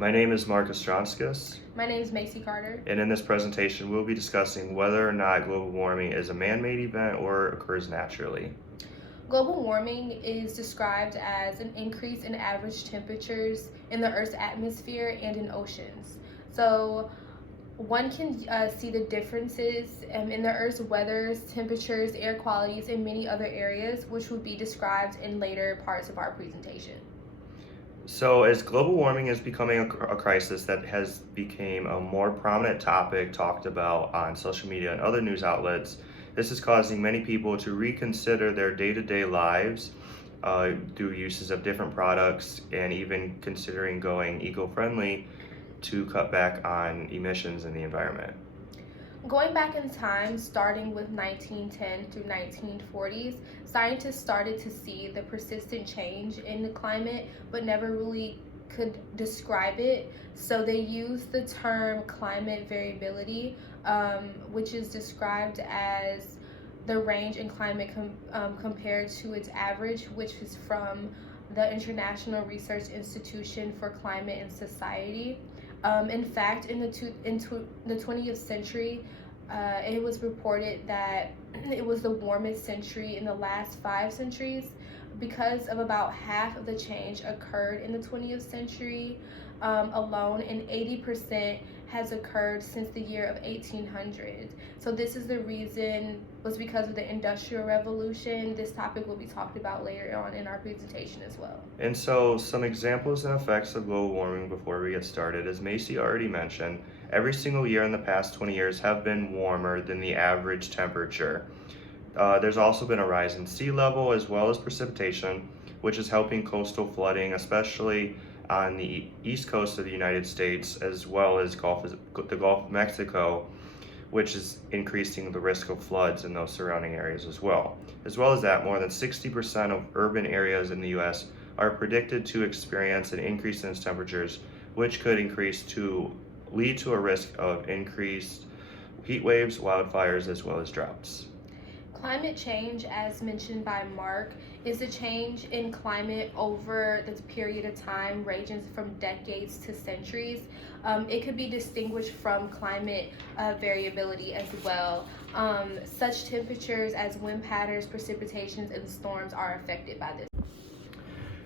My name is Mark Ostronskis, My name is Macy Carter. and in this presentation we'll be discussing whether or not global warming is a man-made event or occurs naturally. Global warming is described as an increase in average temperatures in the Earth's atmosphere and in oceans. So one can see the differences in the Earth's weather, temperatures, air qualities, and many other areas, which will be described in later parts of our presentation. So as global warming is becoming a crisis that has become a more prominent topic talked about on social media and other news outlets, this is causing many people to reconsider their day-to-day lives through uses of different products and even considering going eco-friendly to cut back on emissions in the environment. Going back in time, starting with 1910 through 1940s, scientists started to see the persistent change in the climate, but never really could describe it. So they used the term climate variability, which is described as the range in climate compared to its average, which is from the International Research Institution for Climate and Society. In fact, in the 20th century, it was reported that it was the warmest century in the last 5 centuries because of about half of the change occurred in the 20th century alone, and 80% has occurred since the year of 1800. So this is the reason was because of the Industrial Revolution. This topic will be talked about later on in our presentation as well. And so some examples and effects of global warming before we get started, as Macy already mentioned, every single year in the past 20 years have been warmer than the average temperature. There's also been a rise in sea level as well as precipitation, which is helping coastal flooding, especially on the east coast of the United States, as well as the Gulf of Mexico, which is increasing the risk of floods in those surrounding areas as well. As well as that, more than 60% of urban areas in the US are predicted to experience an increase in its temperatures, which could lead to a risk of increased heat waves, wildfires, as well as droughts. Climate change, as mentioned by Mark, is a change in climate over the period of time ranging from decades to centuries. It could be distinguished from climate variability as well. Such temperatures as wind patterns, precipitations, and storms are affected by this.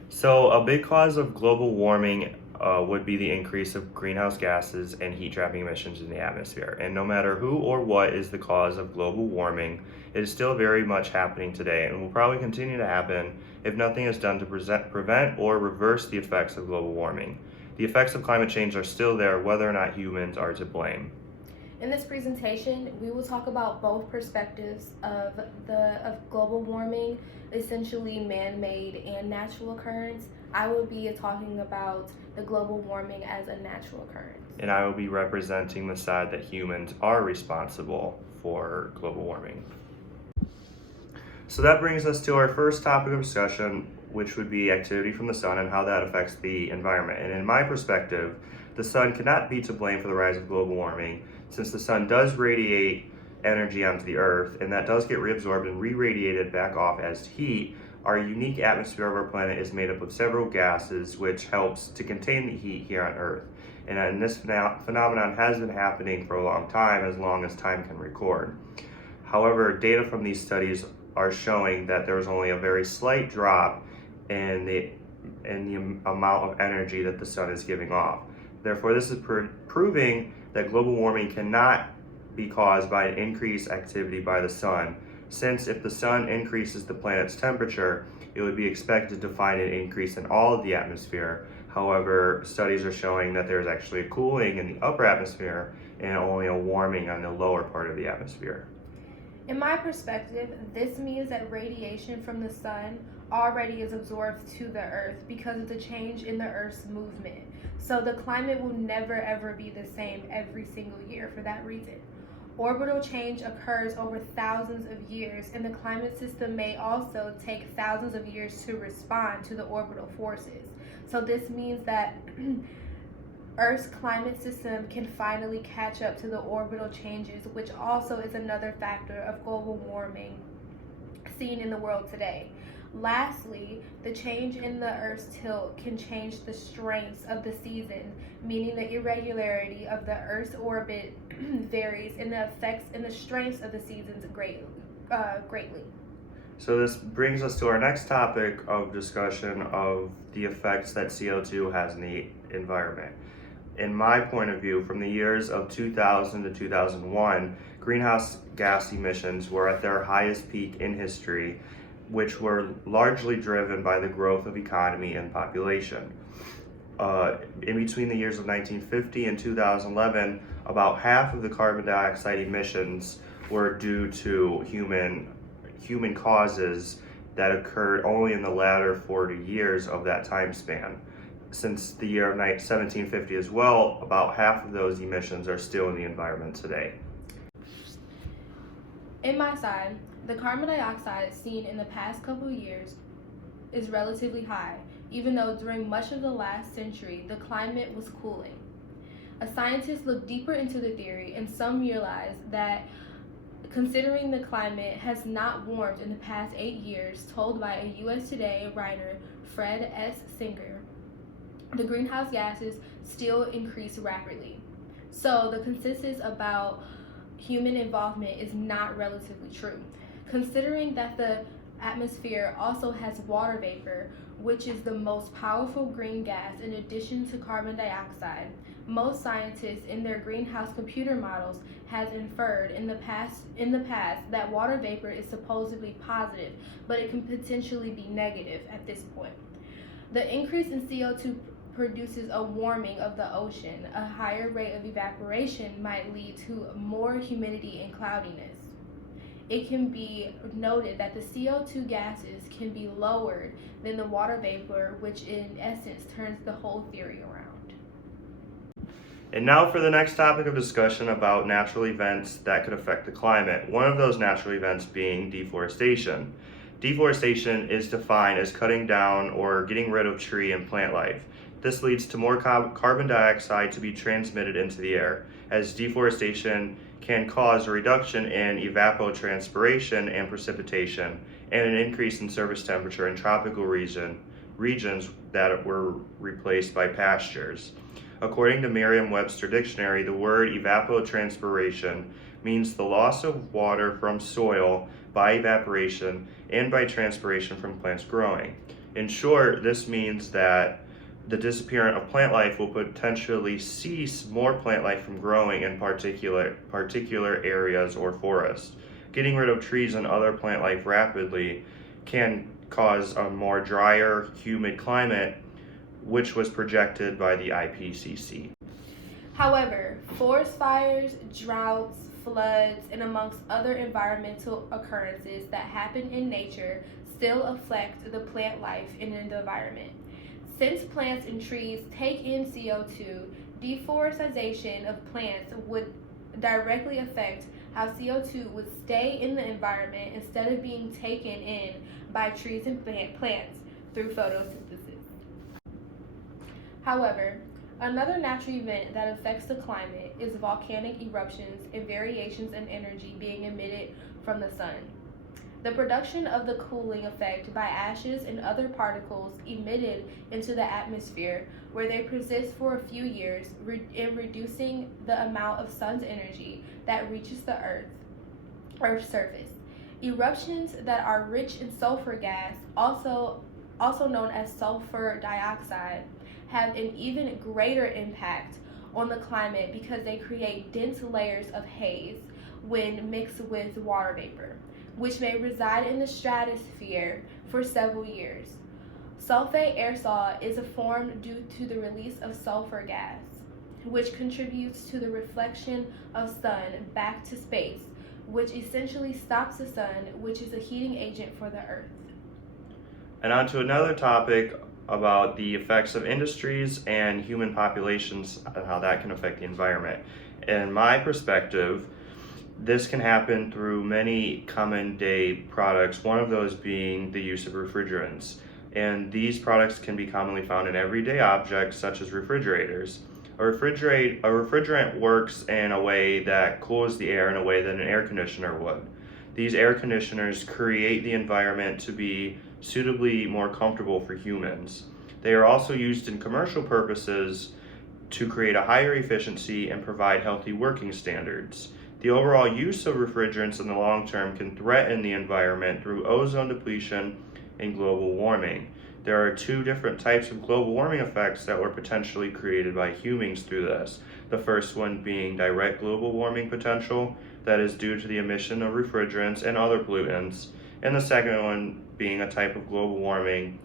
So a big cause of global warming would be the increase of greenhouse gases and heat trapping emissions in the atmosphere. And no matter who or what is the cause of global warming, it is still very much happening today and will probably continue to happen if nothing is done to prevent or reverse the effects of global warming. The effects of climate change are still there whether or not humans are to blame. In this presentation, we will talk about both perspectives of global warming, essentially man-made and natural occurrence. I will be talking about the global warming as a natural occurrence. And I will be representing the side that humans are responsible for global warming. So that brings us to our first topic of discussion, which would be activity from the sun and how that affects the environment. And in my perspective, the sun cannot be to blame for the rise of global warming, since the sun does radiate energy onto the earth, and that does get reabsorbed and re-radiated back off as heat. Our unique atmosphere of our planet is made up of several gases, which helps to contain the heat here on earth. And this phenomenon has been happening for a long as time can record. However, data from these studies are showing that there is only a very slight drop in the amount of energy that the sun is giving off. Therefore, this is proving that global warming cannot be caused by an increased activity by the sun, since if the sun increases the planet's temperature, it would be expected to find an increase in all of the atmosphere. However, studies are showing that there's actually a cooling in the upper atmosphere and only a warming on the lower part of the atmosphere. In my perspective, this means that radiation from the sun already is absorbed to the earth because of the change in the earth's movement. So the climate will never ever be the same every single year for that reason. Orbital change occurs over thousands of years, and the climate system may also take thousands of years to respond to the orbital forces. So this means that Earth's climate system can finally catch up to the orbital changes, which also is another factor of global warming seen in the world today. Lastly, the change in the Earth's tilt can change the strengths of the season, meaning the irregularity of the Earth's orbit varies, and the effects and the strengths of the seasons greatly. So this brings us to our next topic of discussion of the effects that CO2 has in the environment. In my point of view, from the years of 2000 to 2001, greenhouse gas emissions were at their highest peak in history, which were largely driven by the growth of economy and population. In between the years of 1950 and 2011, about half of the carbon dioxide emissions were due to human causes that occurred only in the latter 40 years of that time span. Since the year of 1750 as well, about half of those emissions are still in the environment today. In my side, the carbon dioxide seen in the past couple of years is relatively high, even though during much of the last century the climate was cooling. A scientist looked deeper into the theory, and some realized that considering the climate has not warmed in the past 8 years, told by a U.S. Today writer, Fred S. Singer, the greenhouse gases still increase rapidly. So the consensus about human involvement is not relatively true. Considering that the atmosphere also has water vapor, which is the most powerful green gas in addition to carbon dioxide, most scientists in their greenhouse computer models has inferred in the past that water vapor is supposedly positive, but it can potentially be negative at this point. The increase in CO2 produces a warming of the ocean. A higher rate of evaporation might lead to more humidity and cloudiness. It can be noted that the CO2 gases can be lowered than the water vapor, which in essence turns the whole theory around. And now for the next topic of discussion about natural events that could affect the climate. One of those natural events being deforestation. Deforestation is defined as cutting down or getting rid of tree and plant life. This leads to more carbon dioxide to be transmitted into the air, as deforestation can cause a reduction in evapotranspiration and precipitation, and an increase in surface temperature in tropical regions that were replaced by pastures. According to Merriam-Webster Dictionary, the word evapotranspiration means the loss of water from soil by evaporation and by transpiration from plants growing. In short, this means that the disappearance of plant life will potentially cease more plant life from growing in particular areas or forests. Getting rid of trees and other plant life rapidly can cause a more drier, humid climate, which was projected by the IPCC. However, forest fires, droughts, floods, and amongst other environmental occurrences that happen in nature still affect the plant life in the environment. Since plants and trees take in CO2, deforestation of plants would directly affect how CO2 would stay in the environment instead of being taken in by trees and plants through photosynthesis. However, another natural event that affects the climate is volcanic eruptions and variations in energy being emitted from the sun. The production of the cooling effect by ashes and other particles emitted into the atmosphere, where they persist for a few years in reducing the amount of sun's energy that reaches the Earth's surface. Eruptions that are rich in sulfur gas, also known as sulfur dioxide, have an even greater impact on the climate because they create dense layers of haze when mixed with water vapor, which may reside in the stratosphere for several years. Sulfate aerosol is formed due to the release of sulfur gas, which contributes to the reflection of sun back to space, which essentially stops the sun, which is a heating agent for the Earth. And on to another topic about the effects of industries and human populations and how that can affect the environment. In my perspective, this can happen through many common day products, one of those being the use of refrigerants. And these products can be commonly found in everyday objects such as refrigerators. A refrigerant works in a way that cools the air in a way that an air conditioner would. These air conditioners create the environment to be suitably more comfortable for humans. They are also used in commercial purposes to create a higher efficiency and provide healthy working standards. The overall use of refrigerants in the long term can threaten the environment through ozone depletion and global warming. There are two different types of global warming effects that were potentially created by humans through this. The first one being direct global warming potential, that is due to the emission of refrigerants and other pollutants, and the second one being a type of global warming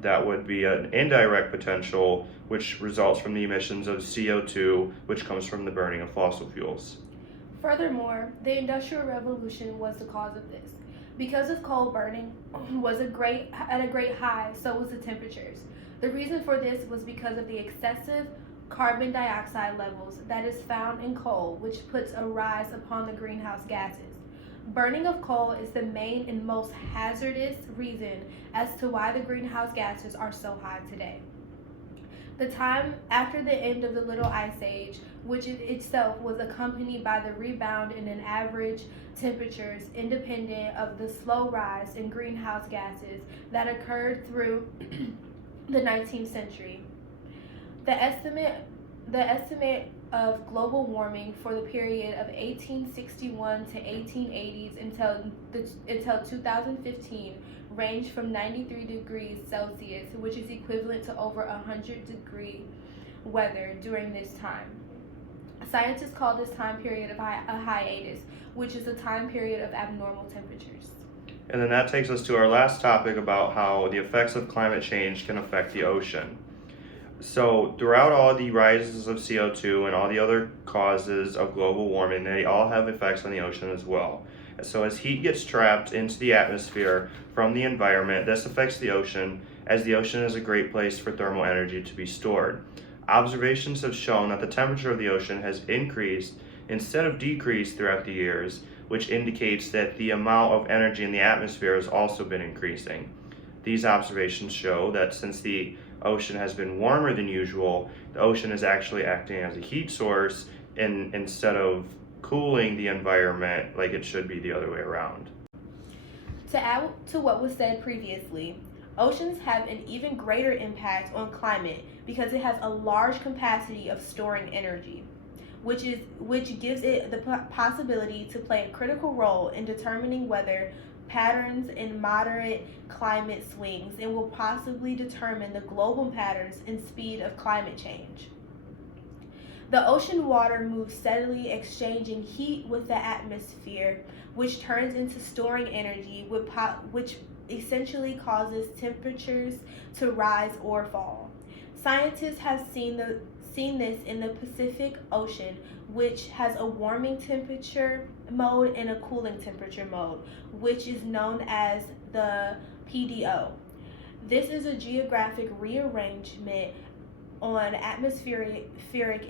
that would be an indirect potential, which results from the emissions of CO2, which comes from the burning of fossil fuels. Furthermore, the Industrial Revolution was the cause of this. Because of coal burning was at a great high, so was the temperatures. The reason for this was because of the excessive carbon dioxide levels that is found in coal, which puts a rise upon the greenhouse gases. Burning of coal is the main and most hazardous reason as to why the greenhouse gases are so high today. The time after the end of the Little Ice Age, which itself was accompanied by the rebound in an average temperatures independent of the slow rise in greenhouse gases that occurred through the 19th century. The estimate of global warming for the period of 1861 to 1880s until 2015 ranged from 93 degrees Celsius, which is equivalent to over 100-degree weather during this time. Scientists call this time period a hiatus, which is a time period of abnormal temperatures. And then that takes us to our last topic about how the effects of climate change can affect the ocean. So throughout all the rises of CO2 and all the other causes of global warming, they all have effects on the ocean as well. So as heat gets trapped into the atmosphere from the environment, this affects the ocean, as the ocean is a great place for thermal energy to be stored. Observations have shown that the temperature of the ocean has increased instead of decreased throughout the years, which indicates that the amount of energy in the atmosphere has also been increasing. These observations show that since the ocean has been warmer than usual, the ocean is actually acting as a heat source instead of cooling the environment like it should be the other way around. To add to what was said previously, oceans have an even greater impact on climate because it has a large capacity of storing energy, which gives it the possibility to play a critical role in determining weather patterns in moderate climate swings and will possibly determine the global patterns and speed of climate change. The ocean water moves steadily, exchanging heat with the atmosphere, which turns into storing energy, which essentially causes temperatures to rise or fall. Scientists have seen this in the Pacific Ocean, which has a warming temperature mode and a cooling temperature mode, which is known as the PDO. This is a geographic rearrangement on atmospheric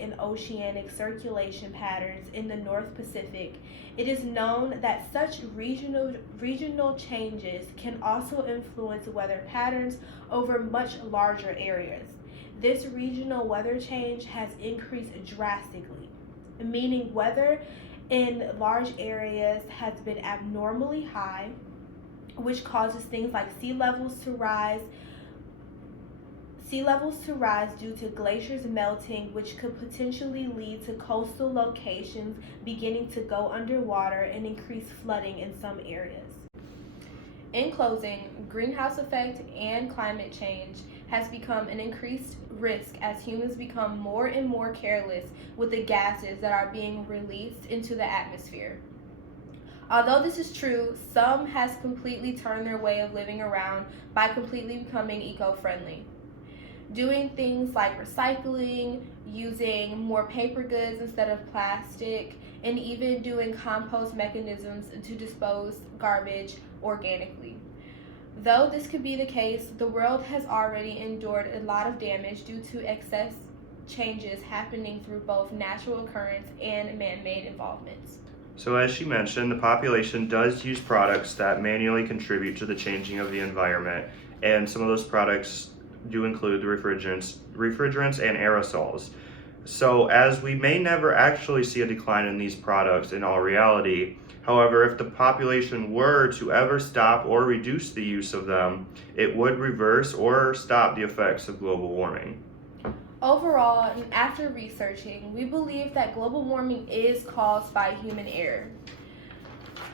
and oceanic circulation patterns in the North Pacific. It is known that such regional changes can also influence weather patterns over much larger areas. This regional weather change has increased drastically, meaning weather in large areas has been abnormally high, which causes things like sea levels to rise due to glaciers melting, which could potentially lead to coastal locations beginning to go underwater and increase flooding in some areas. In closing, greenhouse effect and climate change has become an increased risk as humans become more and more careless with the gases that are being released into the atmosphere. Although this is true, some has completely turned their way of living around by completely becoming eco-friendly. Doing things like recycling, using more paper goods instead of plastic, and even doing compost mechanisms to dispose garbage organically. Though this could be the case, the world has already endured a lot of damage due to excess changes happening through both natural occurrence and man-made involvements. So as she mentioned, the population does use products that manually contribute to the changing of the environment, and some of those products do include the refrigerants and aerosols. So, as we may never actually see a decline in these products in all reality, however, if the population were to ever stop or reduce the use of them, it would reverse or stop the effects of global warming. Overall, and after researching, we believe that global warming is caused by human error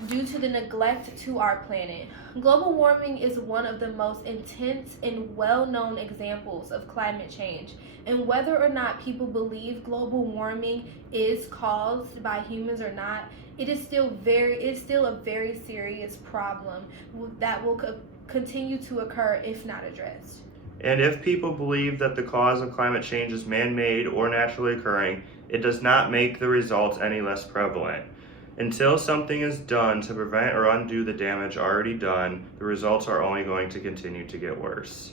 due to the neglect to our planet. Global warming is one of the most intense and well-known examples of climate change. And whether or not people believe global warming is caused by humans or not, it is still a very serious problem that will continue to occur if not addressed. And if people believe that the cause of climate change is man-made or naturally occurring, it does not make the results any less prevalent. Until something is done to prevent or undo the damage already done, the results are only going to continue to get worse.